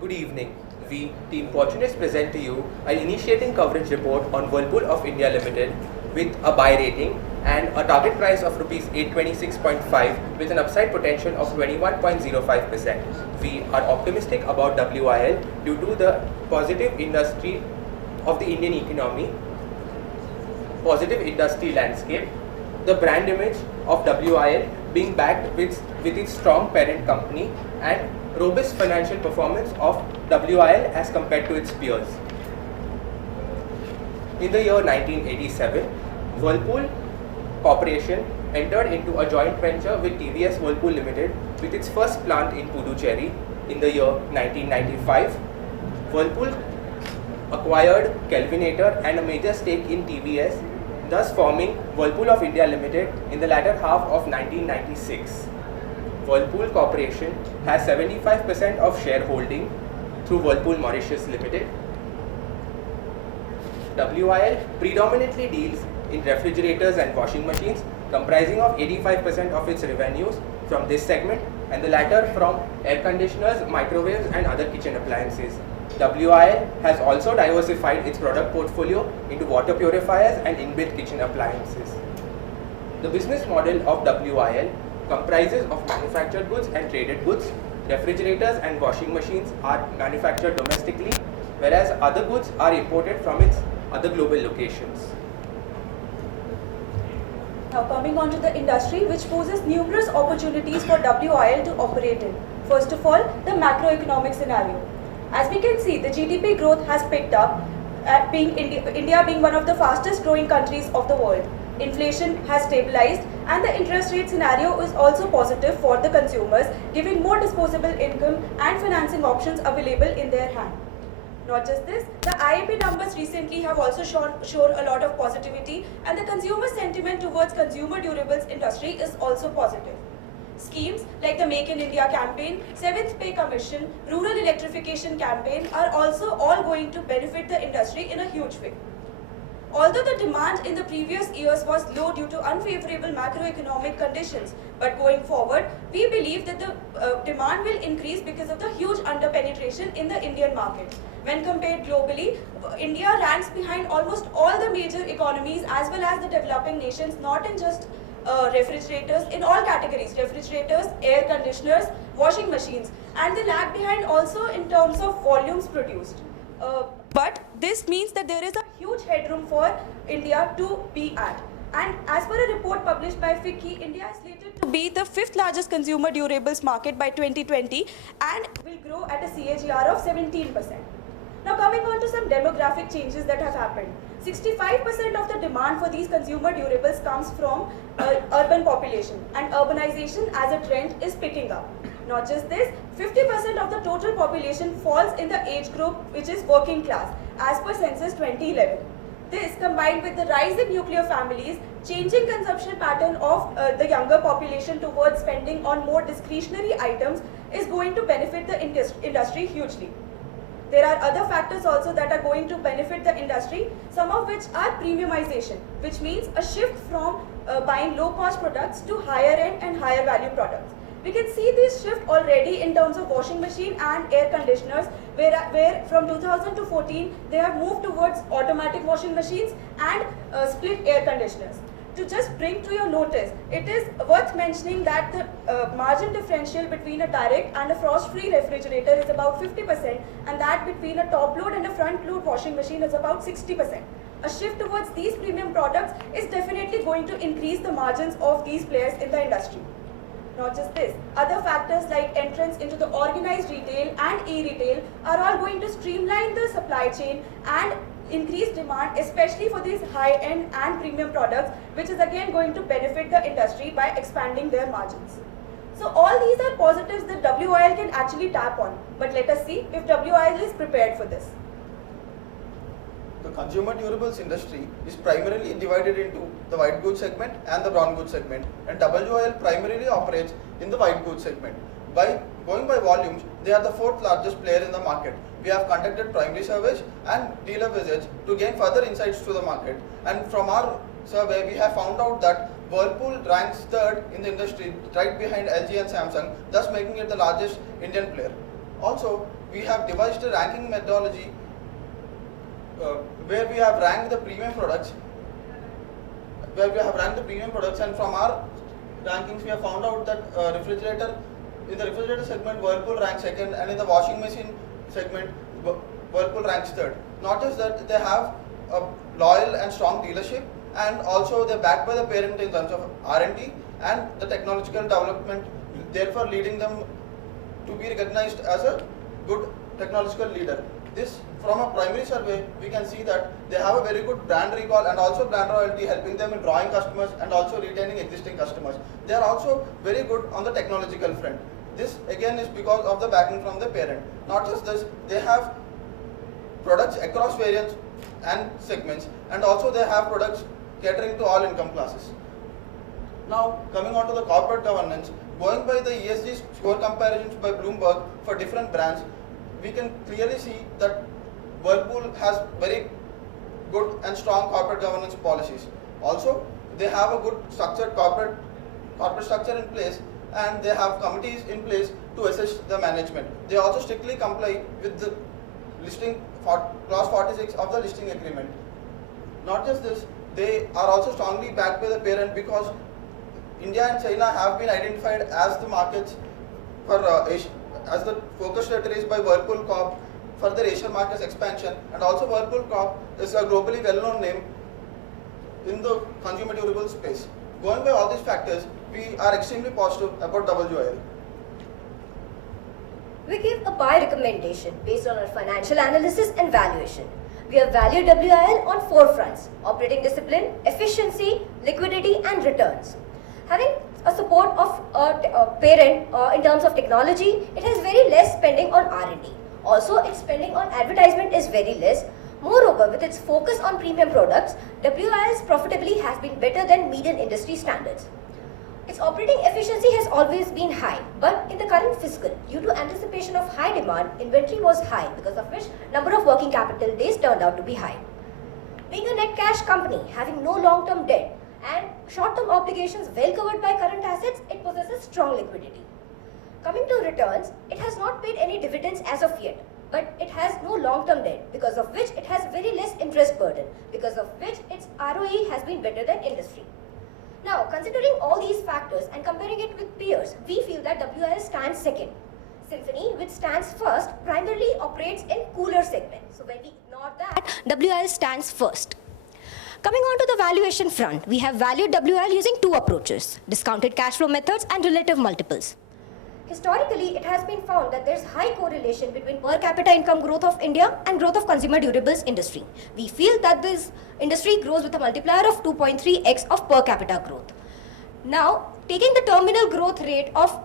Good evening. We, Team Fortunates, present to you an initiating coverage report on Whirlpool of India Limited with a buy rating and a target price of rupees 826.5 with an upside potential of 21.05%. We are optimistic about WIL due to the positive industry of the Indian economy, positive industry landscape, the brand image of WIL being backed with its strong parent company and robust financial performance of WIL as compared to its peers. In the year 1987, Whirlpool Corporation entered into a joint venture with TVS Whirlpool Limited with its first plant in Puducherry. In the year 1995, Whirlpool acquired Kelvinator and a major stake in TVS, thus forming Whirlpool of India Limited in the latter half of 1996. Whirlpool Corporation has 75% of shareholding through Whirlpool Mauritius Limited. WIL predominantly deals in refrigerators and washing machines, comprising of 85% of its revenues from this segment and the latter from air conditioners, microwaves and other kitchen appliances. WIL has also diversified its product portfolio into water purifiers and inbuilt kitchen appliances. The business model of WIL comprises of manufactured goods and traded goods. Refrigerators and washing machines are manufactured domestically, whereas other goods are imported from its other global locations. Now coming on to the industry, which poses numerous opportunities for WIL to operate in. First of all, the macroeconomic scenario. As we can see, the GDP growth has picked up, at India being one of the fastest growing countries of the world. Inflation has stabilized and the interest rate scenario is also positive for the consumers, giving more disposable income and financing options available in their hand. Not just this, the IIP numbers recently have also shown a lot of positivity, and the consumer sentiment towards consumer durables industry is also positive. Schemes like the Make in India campaign, 7th Pay Commission, Rural Electrification campaign are also all going to benefit the industry in a huge way. Although the demand in the previous years was low due to unfavorable macroeconomic conditions, but going forward, we believe that the demand will increase because of the huge underpenetration in the Indian market. When compared globally, India ranks behind almost all the major economies as well as the developing nations, not in just refrigerators, in all categories, refrigerators, air conditioners, washing machines, and they lag behind also in terms of volumes produced. But this means that there is a huge headroom for India to be at. And as per a report published by FICCI, India is slated to be the 5th largest consumer durables market by 2020 and will grow at a CAGR of 17%. Now coming on to some demographic changes that have happened. 65% of the demand for these consumer durables comes from urban population, and urbanization as a trend is picking up. Not just this, 50% of the total population falls in the age group which is working class as per census 2011. This combined with the rise in nuclear families, changing consumption pattern of the younger population towards spending on more discretionary items is going to benefit the industry hugely. There are other factors also that are going to benefit the industry, some of which are premiumization, which means a shift from buying low-cost products to higher-end and higher-value products. We can see this shift already in terms of washing machine and air conditioners, where from 2000 to 14, they have moved towards automatic washing machines and split air conditioners. To just bring to your notice, it is worth mentioning that the margin differential between a direct and a frost-free refrigerator is about 50%, and that between a top-load and a front-load washing machine is about 60%. A shift towards these premium products is definitely going to increase the margins of these players in the industry. Not just this, other factors like entrance into the organized retail and e-retail are all going to streamline the supply chain and increase demand, especially for these high-end and premium products, which is again going to benefit the industry by expanding their margins. So all these are positives that WIL can actually tap on, but let us see if WIL is prepared for this. The consumer durables industry is primarily divided into the white goods segment and the brown goods segment, and WIL primarily operates in the white goods segment. By going by volumes, they are the 4th largest player in the market. We have conducted primary surveys and dealer visits to gain further insights to the market, and from our survey we have found out that Whirlpool ranks 3rd in the industry, right behind LG and Samsung, thus making it the largest Indian player. Also, we have devised a ranking methodology where we have ranked the premium products, and from our rankings we have found out that in the refrigerator segment Whirlpool ranks second, and in the washing machine segment Whirlpool ranks third. Not just that, they have a loyal and strong dealership, and also they are backed by the parent in terms of R&D and the technological development, therefore leading them to be recognized as a good technological leader. This, from a primary survey, we can see that they have a very good brand recall and also brand loyalty, helping them in drawing customers and also retaining existing customers. They are also very good on the technological front. This again is because of the backing from the parent. Not just this, they have products across variants and segments, and also they have products catering to all income classes. Now coming on to the corporate governance, going by the ESG score comparisons by Bloomberg for different brands, we can clearly see that Whirlpool has very good and strong corporate governance policies. Also, they have a good structured corporate structure in place, and they have committees in place to assess the management. They also strictly comply with the listing clause 46 of the listing agreement. Not just this, they are also strongly backed by the parent, because India and China have been identified as the markets for as the focus territories by Whirlpool Corp for their Asian markets expansion, and also Whirlpool Corp is a globally well-known name in the consumer durable space. Going by all these factors, we are extremely positive about WIL. We give a buy recommendation based on our financial analysis and valuation. We have valued WIL on 4 fronts: operating discipline, efficiency, liquidity and returns. Having a support of a parent in terms of technology, it has very less spending on R&D. Also, its spending on advertisement is very less. Moreover, with its focus on premium products, WIL's profitability has been better than median industry standards. Its operating efficiency has always been high, but in the current fiscal, due to anticipation of high demand, inventory was high, because of which number of working capital days turned out to be high. Being a net cash company, having no long-term debt and short-term obligations well covered by current assets, it possesses strong liquidity. Coming to returns, it has not paid any dividends as of yet, but it has no long-term debt, because of which it has very less interest burden, because of which its ROE has been better than industry. Now, considering all these factors and comparing it with peers, we feel that WIL stands second. Symphony, which stands first, primarily operates in cooler segment. So when we ignore that, WIL stands first. Coming on to the valuation front, we have valued WIL using 2 approaches: discounted cash flow methods and relative multiples. Historically, it has been found that there is high correlation between per capita income growth of India and growth of consumer durables industry. We feel that this industry grows with a multiplier of 2.3x of per capita growth. Now, taking the terminal growth rate of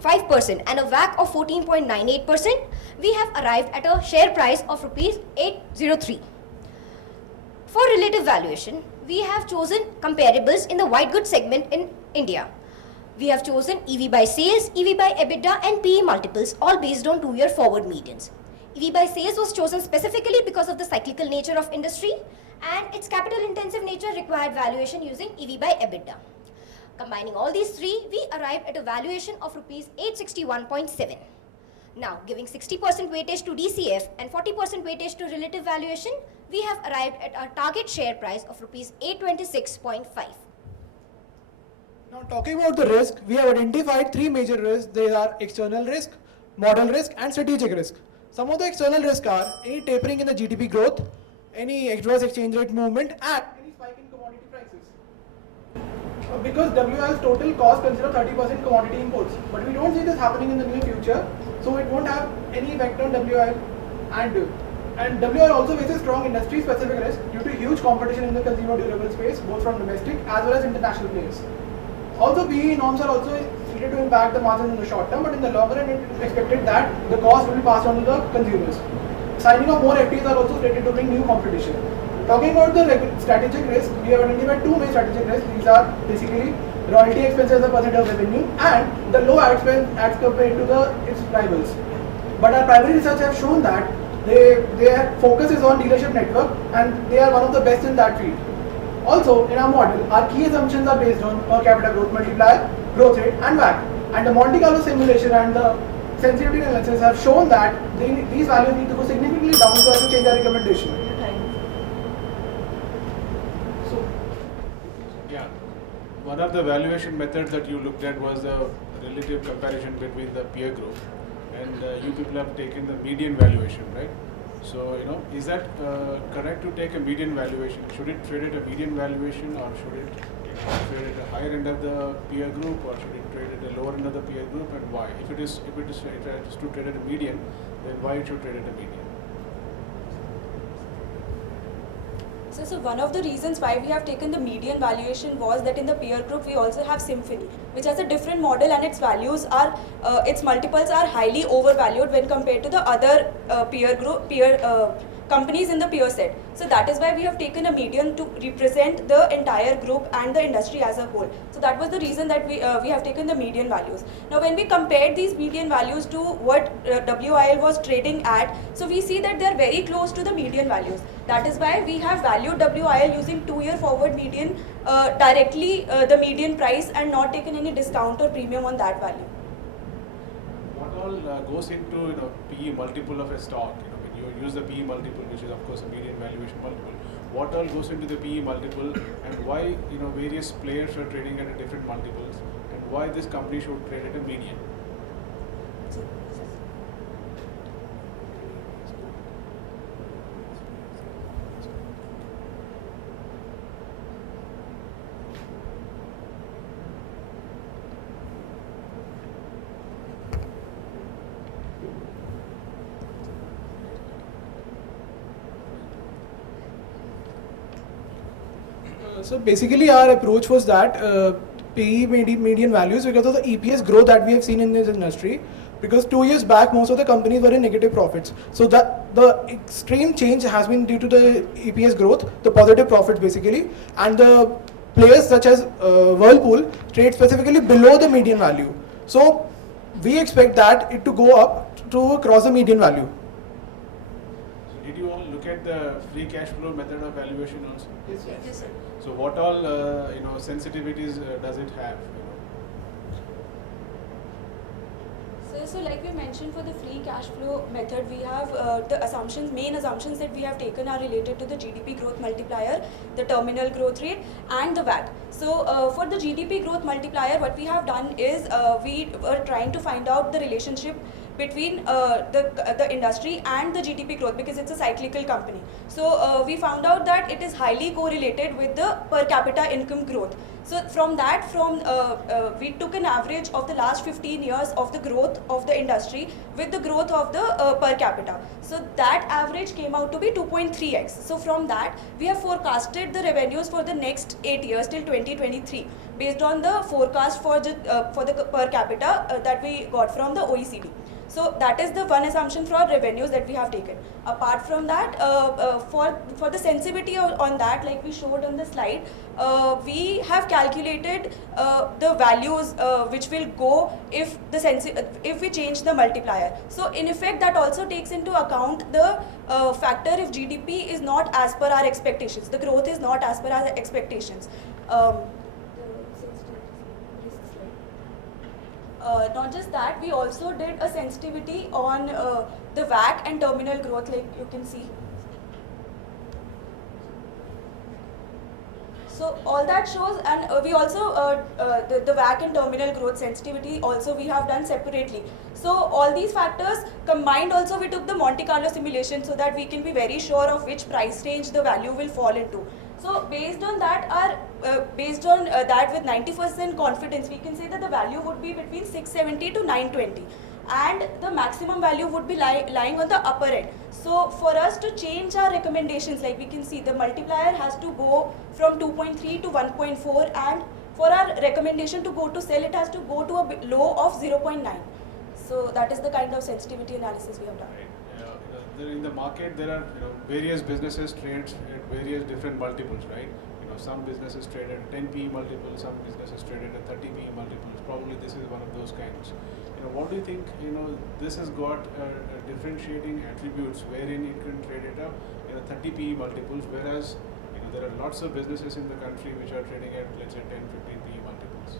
5% and a WACC of 14.98%, we have arrived at a share price of Rs 803. For relative valuation, we have chosen comparables in the white goods segment in India. We have chosen EV by sales, EV by EBITDA and PE multiples, all based on 2-year forward medians. EV by sales was chosen specifically because of the cyclical nature of industry, and its capital intensive nature required valuation using EV by EBITDA. Combining all these 3, we arrived at a valuation of Rs 861.7. Now, giving 60% weightage to DCF and 40% weightage to relative valuation, we have arrived at our target share price of Rs 826.5. Now, talking about the risk, we have identified 3 major risks. They are external risk, model risk and strategic risk. Some of the external risks are any tapering in the GDP growth, any adverse exchange rate movement and any spike in commodity prices. Because WIL's total cost considers 30% commodity imports, but we don't see this happening in the near future, so it won't have any effect on WIL. And WIL also faces strong industry specific risk due to huge competition in the consumer durable space, both from domestic as well as international players. Also, PE norms are also needed to impact the margins in the short term, but in the longer run, it is expected that the cost will be passed on to the consumers. Signing of more FTAs are also slated to bring new competition. Talking about the strategic risk, we have identified 2 main strategic risks. These are basically royalty expenses as a percent of revenue and the low ad spend as compared to its rivals. But our primary research have shown that their focus is on dealership network, and they are one of the best in that field. Also, in our model, our key assumptions are based on per capita growth multiplier, growth rate and WACC. And the Monte Carlo simulation and the sensitivity analysis have shown that these values need to go significantly down so as to change our recommendation. So, Yeah, one of the valuation methods that you looked at was the relative comparison between the peer group, and you people have taken the median valuation, right? So, is that correct to take a median valuation? Should it trade at a median valuation, or should it trade at a higher end of the peer group, or should it trade at a lower end of the peer group, and why? If it is to trade at a median, then why it should trade at a median? So one of the reasons why we have taken the median valuation was that in the peer group we also have Symphony, which has a different model, and its values are, its multiples are highly overvalued when compared to the other companies in the peer set. So that is why we have taken a median to represent the entire group and the industry as a whole. So that was the reason that we have taken the median values. Now when we compared these median values to what WIL was trading at, so we see that they are very close to the median values. That is why we have valued WIL using 2-year forward median directly the median price, and not taken any discount or premium on that value. What all goes into PE multiple of a stock? When you use the PE multiple, which is of course a median valuation multiple, what all goes into the PE multiple, and why various players are trading at a different multiples, and why this company should trade at a median? So basically our approach was that PE median values, because of the EPS growth that we have seen in this industry, because 2 years back most of the companies were in negative profits. So that the extreme change has been due to the EPS growth, the positive profits basically, and the players such as Whirlpool trade specifically below the median value. So we expect that it to go up to cross the median value. So did you all look at the free cash flow method of valuation also? Yes, sir. So what all sensitivities does it have? So like we mentioned, for the free cash flow method, we have the main assumptions that we have taken are related to the GDP growth multiplier, the terminal growth rate, and the VAT. So for the GDP growth multiplier, what we have done is we were trying to find out the relationship between the industry and the GDP growth, because it's a cyclical company. So we found out that it is highly correlated with the per capita income growth. So from that, we took an average of the last 15 years of the growth of the industry with the growth of the per capita. So that average came out to be 2.3x. So from that, we have forecasted the revenues for the next 8 years till 2023 based on the forecast for the per capita that we got from the OECD. So that is the one assumption for revenues that we have taken. Apart from that, for the sensitivity on that, like we showed on the slide, we have calculated the values which will go if we change the multiplier. So in effect, that also takes into account the factor if GDP is not as per our expectations, the growth is not as per our expectations. Not just that, we also did a sensitivity on the WACC and terminal growth, like you can see. So all that shows, and we also, the WACC and terminal growth sensitivity also we have done separately. So all these factors combined, also we took the Monte Carlo simulation so that we can be very sure of which price range the value will fall into. So based on that, that with 90% confidence, we can say that the value would be between 670 to 920, and the maximum value would be lying on the upper end. So for us to change our recommendations, like we can see, the multiplier has to go from 2.3 to 1.4, and for our recommendation to go to sell, it has to go to a low of 0.9. So that is the kind of sensitivity analysis we have done. In the market, there are various businesses trade at various different multiples, right? Some businesses trade at 10 PE multiples, some businesses trade at 30 PE multiples. Probably this is one of those kinds. What do you think? This has got differentiating attributes wherein it can trade at a 30 PE multiples, whereas there are lots of businesses in the country which are trading at, let's say, 10, 15 PE multiples.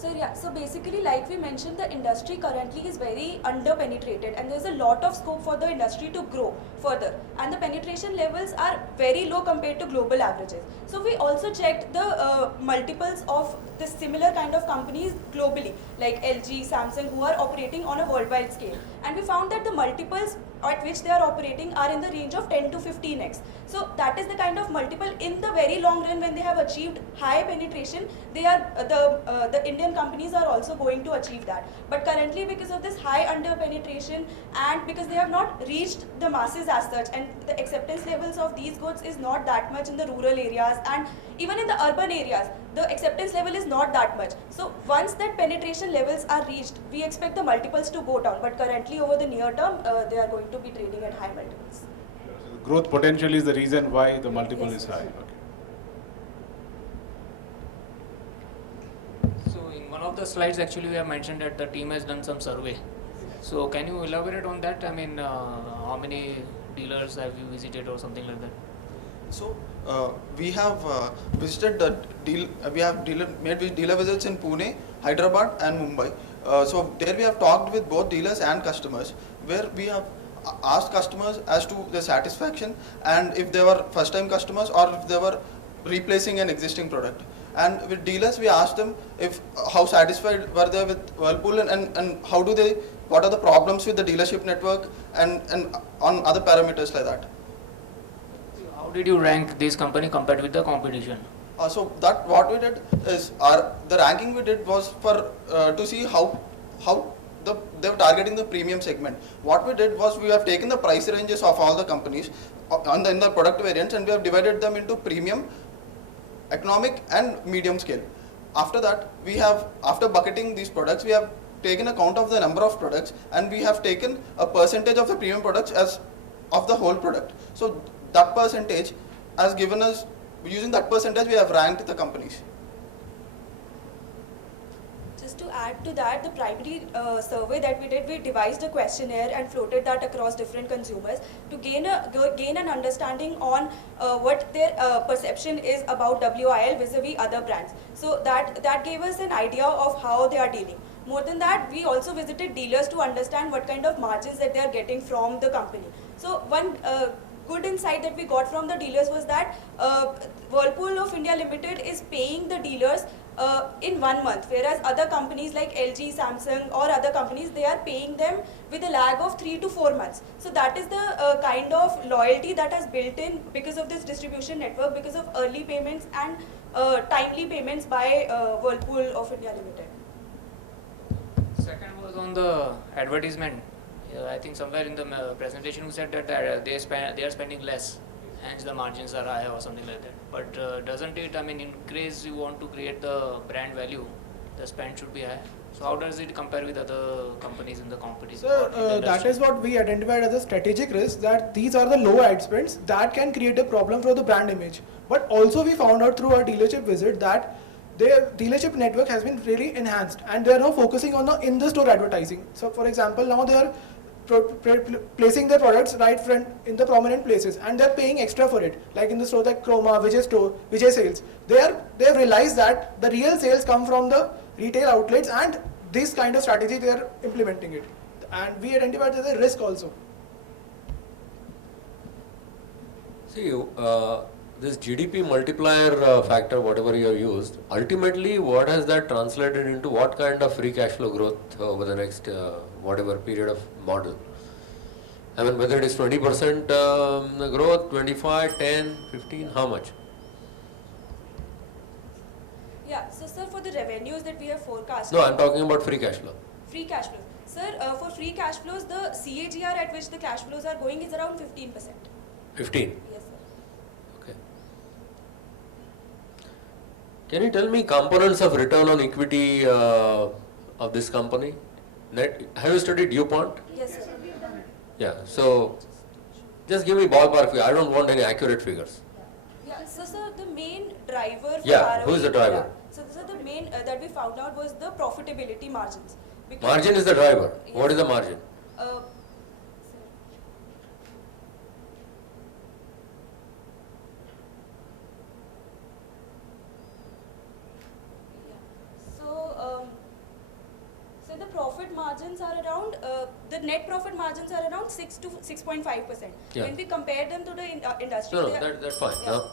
Sir, yeah. So basically, like we mentioned, the industry currently is very under-penetrated, and there's a lot of scope for the industry to grow further. And the penetration levels are very low compared to global averages. So we also checked the multiples of the similar kind of companies globally, like LG, Samsung, who are operating on a worldwide scale. And we found that the multiples at which they are operating are in the range of 10 to 15x. So that is the kind of multiple in the very long run when they have achieved high penetration, they are the Indian companies are also going to achieve that. But currently, because of this high under penetration and because they have not reached the masses as such, and the acceptance levels of these goods is not that much in the rural areas, and even in the urban areas, the acceptance level is not that much. So once that penetration levels are reached, we expect the multiples to go down. But currently, over the near term, they are going to be trading at high multiples. So the growth potential is the reason why the multiple Yes. is high. Okay. So in one of the slides, actually, we have mentioned that the team has done some survey. So can you elaborate on that? I mean, how many dealers have you visited or something like that? So we have visited the made dealer visits in Pune, Hyderabad, and Mumbai. So there we have talked with both dealers and customers, where we have asked customers as to their satisfaction and if they were first-time customers or if they were replacing an existing product. And with dealers, we asked them if how satisfied were they with Whirlpool and how do they, what are the problems with the dealership network and on other parameters like that. How did you rank this company compared with the competition? So that what we did is the ranking we did was for to see how they were targeting the premium segment. What we did was we have taken the price ranges of all the companies in the product variants, and we have divided them into premium, economic, and medium scale. After that, we have, after bucketing these products, we have taken account of the number of products, and we have taken a percentage of the premium products as of the whole product. So that percentage has given us, using that percentage, we have ranked the companies. Just to add to that, the primary survey that we did, we devised a questionnaire and floated that across different consumers to gain an understanding on what their perception is about WIL vis-a-vis other brands. So that gave us an idea of how they are dealing. More than that, we also visited dealers to understand what kind of margins that they are getting from the company. So one good insight that we got from the dealers was that Whirlpool of India Limited is paying the dealers in 1 month, whereas other companies like LG, Samsung or other companies, they are paying them with a lag of 3 to 4 months. So that is the kind of loyalty that has built in because of this distribution network, because of early payments and timely payments by Whirlpool of India Limited. Second was on the advertisement. I think somewhere in the presentation you said that they are spending less, hence the margins are higher or something like that. But doesn't it, I mean, in case you want to create the brand value, the spend should be high. So how does it compare with other companies in the competition? So that is what we identified as a strategic risk, that these are the low ad spends that can create a problem for the brand image. But also we found out through our dealership visit that their dealership network has been really enhanced and they are now focusing on the in-the-store advertising. So for example, now they are placing their products right front in the prominent places and they're paying extra for it, like in the store like Chroma, Vijay Sales. They have realized that the real sales come from the retail outlets, and this kind of strategy they are implementing it, and we identified as a risk also. See, this GDP multiplier factor, whatever you have used, ultimately what has that translated into? What kind of free cash flow growth over the next whatever period of model? I mean, whether it is 20% growth, 25, 10, 15, how much? Yeah, so sir, for the revenues that we have forecast. No, I'm talking about free cash flow. Free cash flows. Sir, for free cash flows, the CAGR at which the cash flows are going is around 15%. 15. Yes, sir. Okay. Can you tell me components of return on equity of this company? Net, have you studied DuPont? Yes, sir. Yeah, so just give me ballpark figure. I don't want any accurate figures. Yeah, so sir, the main driver for Yeah, ROE, who is the driver? So the main that we found out was the profitability margins. Because, Margin is the driver. Yes. What is the margin? Uh, So margins are around, the net profit margins are around 6 to 6.5%. Yeah. When we compare them to the industry, No, they are- that's fine. Yeah. Now,